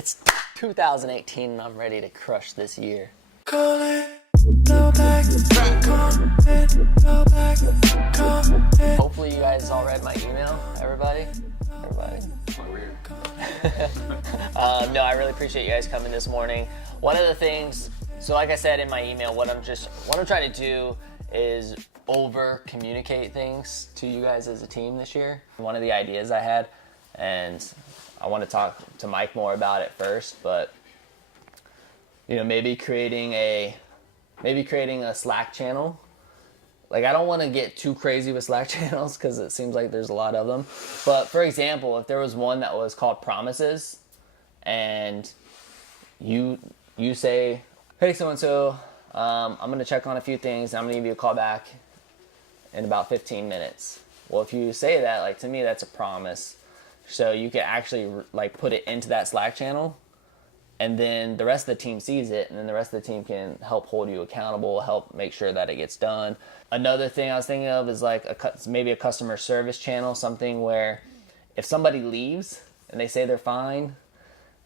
It's 2018 and I'm ready to crush this year. Hopefully you guys all read my email, everybody. No, I really appreciate you guys coming this morning. One of the things, so like I said in my email, what I'm trying to do is over communicate things to you guys as a team this year. One of the ideas I had, and I want to talk to Mike more about it first, but maybe creating a Slack channel. Like, I don't want to get too crazy with Slack channels because it seems like there's a lot of them. But for example, if there was one that was called Promises, and you say, hey, so-and-so, I'm going to check on a few things, and I'm going to give you a call back in about 15 minutes. Well, if you say that, like, to me, that's a promise. So you can actually, like, put it into that Slack channel, and then the rest of the team sees it, and then the rest of the team can help hold you accountable, help make sure that it gets done. Another thing I was thinking of is like maybe a customer service channel, something where if somebody leaves and they say they're fine,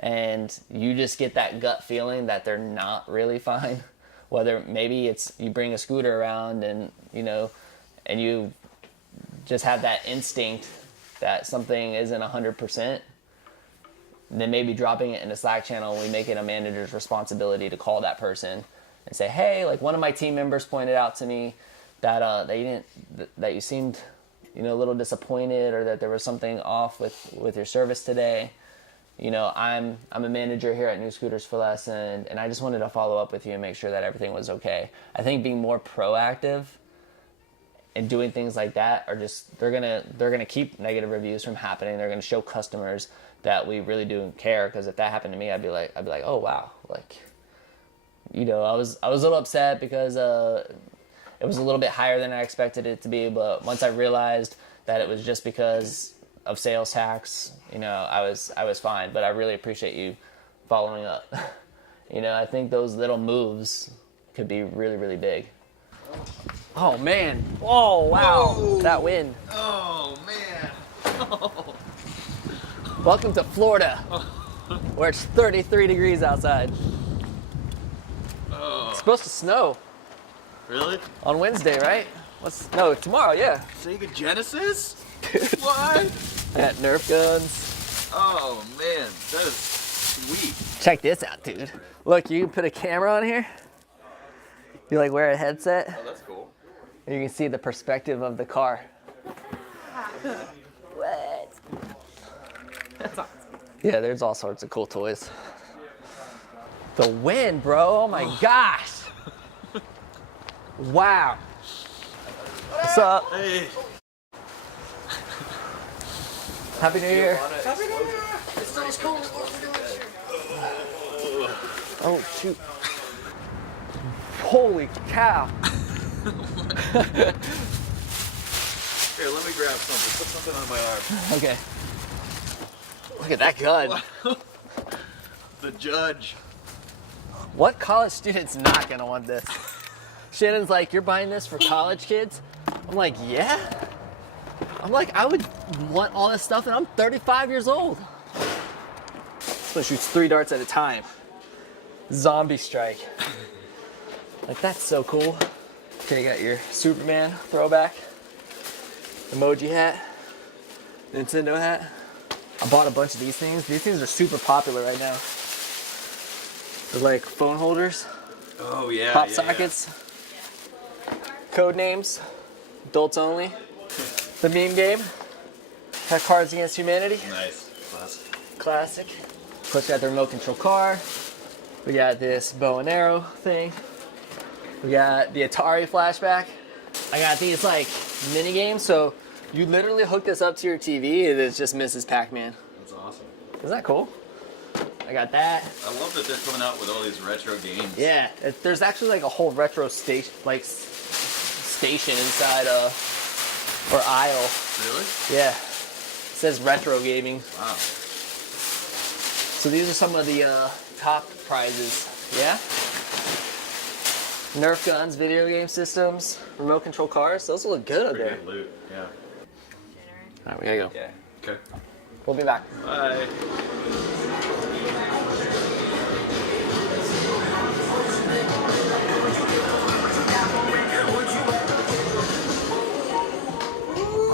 and you just get that gut feeling that they're not really fine, whether maybe it's you bring a scooter around and and you just have that instinct that something isn't 100%, then maybe dropping it in a Slack channel, we make it a manager's responsibility to call that person and say, hey, like, one of my team members pointed out to me that that you seemed a little disappointed, or that there was something off with your service today. I'm a manager here at New Scooters for Less, and I just wanted to follow up with you and make sure that everything was okay. I think being more proactive and doing things like that are just they're gonna keep negative reviews from happening. They're gonna show customers that we really do care. Because if that happened to me, I'd be like, oh wow, like, I was a little upset because it was a little bit higher than I expected it to be. But once I realized that it was just because of sales tax, I was fine. But I really appreciate you following up. I think those little moves could be really, really big. Oh man! Oh wow! Whoa. That wind. Oh man! Oh. Welcome to Florida, where it's 33 degrees outside. Oh. It's supposed to snow Really? on Wednesday, right? No, tomorrow, yeah. Sega Genesis? What? At Nerf guns. Oh man, that is sweet. Check this out, dude. Look, you can put a camera on here. You like wear a headset, Oh, that's cool. and you can see the perspective of the car. What? That's awesome. Yeah, there's all sorts of cool toys. The wind, bro. Oh my gosh. Wow. What's up? Hey. Happy New Year. Happy New Year! It's so cold. Oh, shoot. Holy cow. Here, let me grab something. Put something on my arm. Okay. Look at that gun. The judge. What college student's not gonna want this? Shannon's like, you're buying this for college kids? I'm like, yeah. I'm like, I would want all this stuff, and I'm 35 years old. This one shoots 3 darts at a time. Zombie strike. Like, that's so cool. Okay, you got your Superman throwback, emoji hat, Nintendo hat. I bought a bunch of these things. These things are super popular right now. They're like phone holders, Oh yeah. pop yeah, sockets, code names, adults only. The meme game, had Cards Against Humanity. Yeah. Nice. Classic. Classic. Of course, we got the remote control car. We got this bow and arrow thing. We got the Atari flashback. I got these like mini games, so you literally hook this up to your TV and it's just Mrs. Pac-Man. That's awesome. Isn't that cool? I got that. I love that they're coming out with all these retro games. Yeah, there's actually like a whole retro station, station inside or aisle. Really? Yeah, it says retro gaming. Wow. So these are some of the top prizes. Yeah. Nerf guns, video game systems, remote control cars. Those look good up Pretty there. good loot. Yeah. All right, we gotta go. Yeah. Okay. We'll be back. Bye.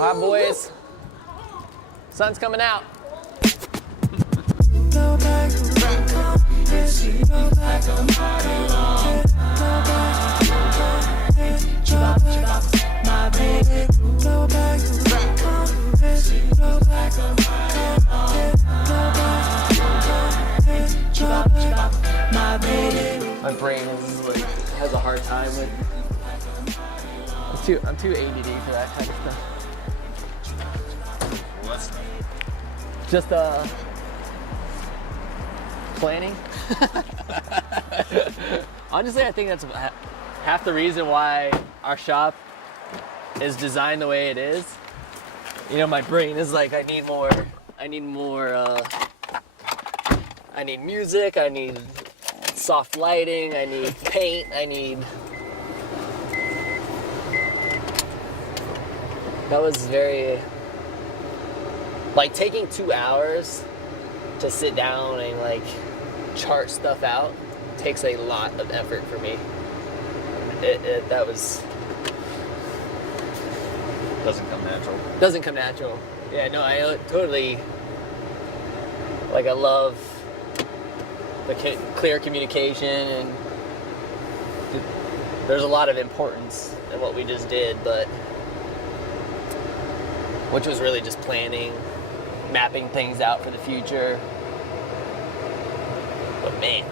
All right, boys. Sun's coming out. My brain is like has a hard time with. I'm too ADD for that kind of stuff. What's Just planning. Honestly, I think that's half the reason why our shop is designed the way it is. You know, my brain is like, I need music, I need soft lighting, I need paint, that was very, like, taking 2 hours to sit down and like chart stuff out takes a lot of effort for me. That was doesn't come natural. Yeah, no, I totally, like, I love the clear communication, and there's a lot of importance in what we just did, but which was really just planning, mapping things out for the future. But man,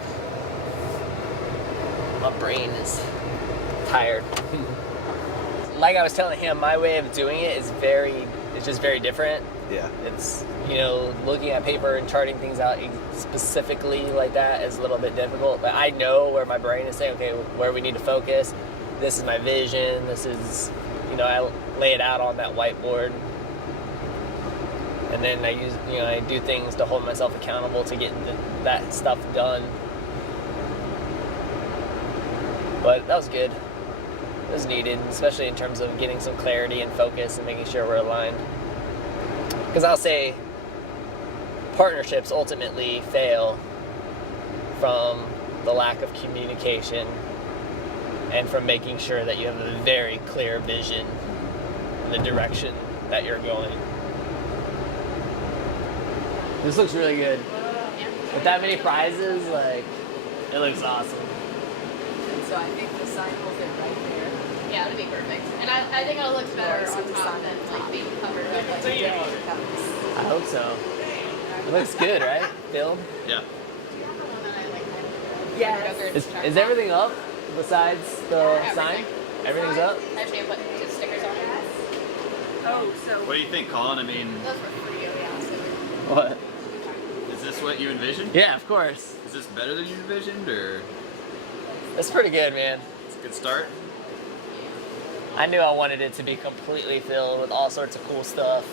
my brain is tired. Like I was telling him, my way of doing it is just very different. Yeah. It's, you know, looking at paper and charting things out specifically like that is a little bit difficult, but I know where my brain is saying, okay, where we need to focus. This is my vision. This is, you know, I lay it out on that whiteboard. And then I do things to hold myself accountable to get that stuff done. But that was good. It was needed, especially in terms of getting some clarity and focus and making sure we're aligned. Because I'll say partnerships ultimately fail from the lack of communication and from making sure that you have a very clear vision in the direction that you're going. This looks really good. With that many prizes, like, it looks awesome. And so I think the sign will fit right there. Yeah, it'll be perfect. And I think it'll look better on top than like being covered with like Day day. comes. I hope so. It looks good, right? Phil? Yeah. Yes. Is everything up besides the sign? Everything's up? Actually, I put two stickers on it. Oh, so What do you think, Colin? I mean, Those were for you, yeah. So What? is this what you envisioned? Yeah, of course. Is this better than you envisioned, or That's pretty good, man. it's a good start? I knew I wanted it to be completely filled with all sorts of cool stuff.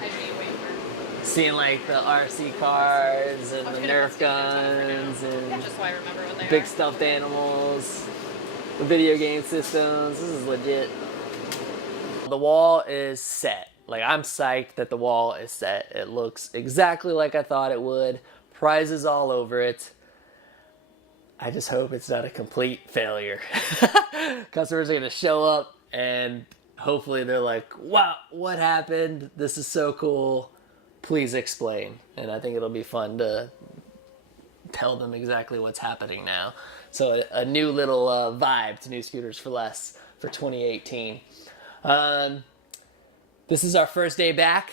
I should be waiting for. Seeing like the RC cars and I was the gonna Nerf put some guns and Just so I remember what they big are. stuffed animals, the video game systems. This is legit. The wall is set. Like, I'm psyched that the wall is set. It looks exactly like I thought it would. Prizes all over it. I just hope it's not a complete failure. Customers are going to show up and hopefully they're like, wow, what happened? This is so cool. Please explain. And I think it'll be fun to tell them exactly what's happening now. So a new little vibe to New Scooters for Less for 2018. This is our first day back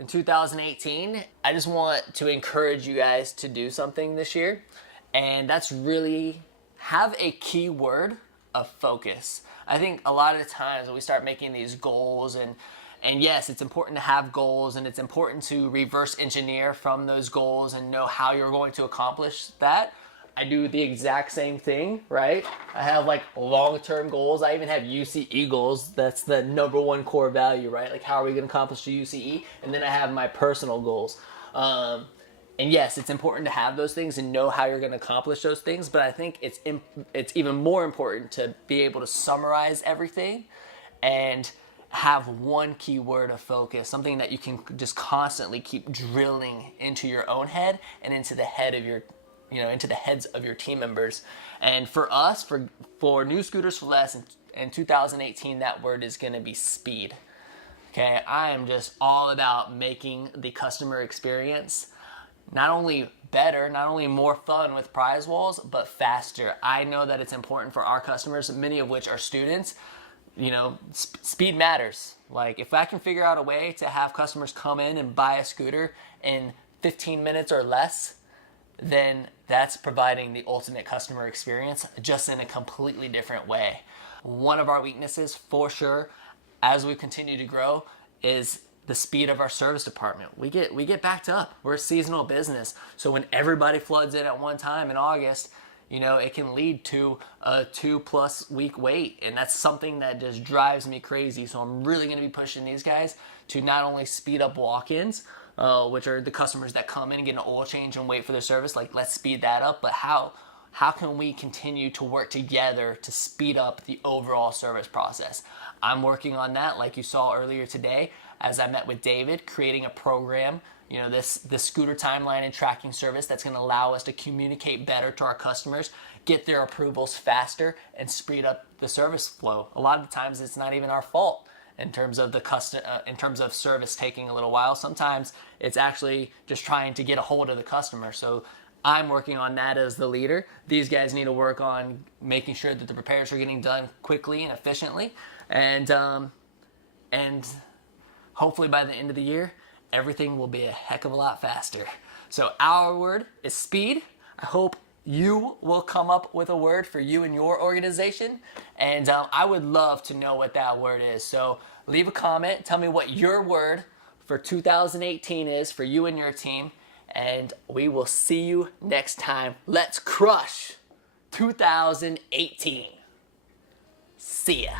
in 2018. I just want to encourage you guys to do something this year. And that's really have a key word of focus. I think a lot of the times when we start making these goals, and yes, it's important to have goals, and it's important to reverse engineer from those goals and know how you're going to accomplish that. I do the exact same thing, right? I have like long-term goals. I even have UCE goals. That's the number one core value, right? Like, how are we going to accomplish the UCE? And then I have my personal goals. And yes, it's important to have those things and know how you're going to accomplish those things. But I think it's even more important to be able to summarize everything and have one key word of focus, something that you can just constantly keep drilling into your own head and into the head of your, into the heads of your team members. And for us, for New Scooters for Less in 2018, that word is going to be speed. Okay, I am just all about making the customer experience not only better, not only more fun with prize walls, but faster. I know that it's important for our customers, many of which are students. You know, speed matters. Like, if I can figure out a way to have customers come in and buy a scooter in 15 minutes or less, then that's providing the ultimate customer experience, just in a completely different way. One of our weaknesses, for sure, as we continue to grow, is the speed of our service department. We get backed up. We're a seasonal business, so when everybody floods in at one time in August, you know, it can lead to a 2+ week wait, and that's something that just drives me crazy. So I'm really going to be pushing these guys to not only speed up walk-ins, which are the customers that come in and get an oil change and wait for their service. Like, let's speed that up, but how can we continue to work together to speed up the overall service process? I'm working on that, like you saw earlier today, as I met with David, creating a program, you know, this scooter timeline and tracking service that's going to allow us to communicate better to our customers, get their approvals faster, and speed up the service flow. A lot of the times it's not even our fault in terms of in terms of service taking a little while. Sometimes it's actually just trying to get a hold of the customer. So I'm working on that as the leader. These guys need to work on making sure that the repairs are getting done quickly and efficiently, and hopefully by the end of the year, everything will be a heck of a lot faster. So our word is speed. I hope you will come up with a word for you and your organization, and I would love to know what that word is. So leave a comment. Tell me what your word for 2018 is for you and your team, and we will see you next time. Let's crush 2018. See ya.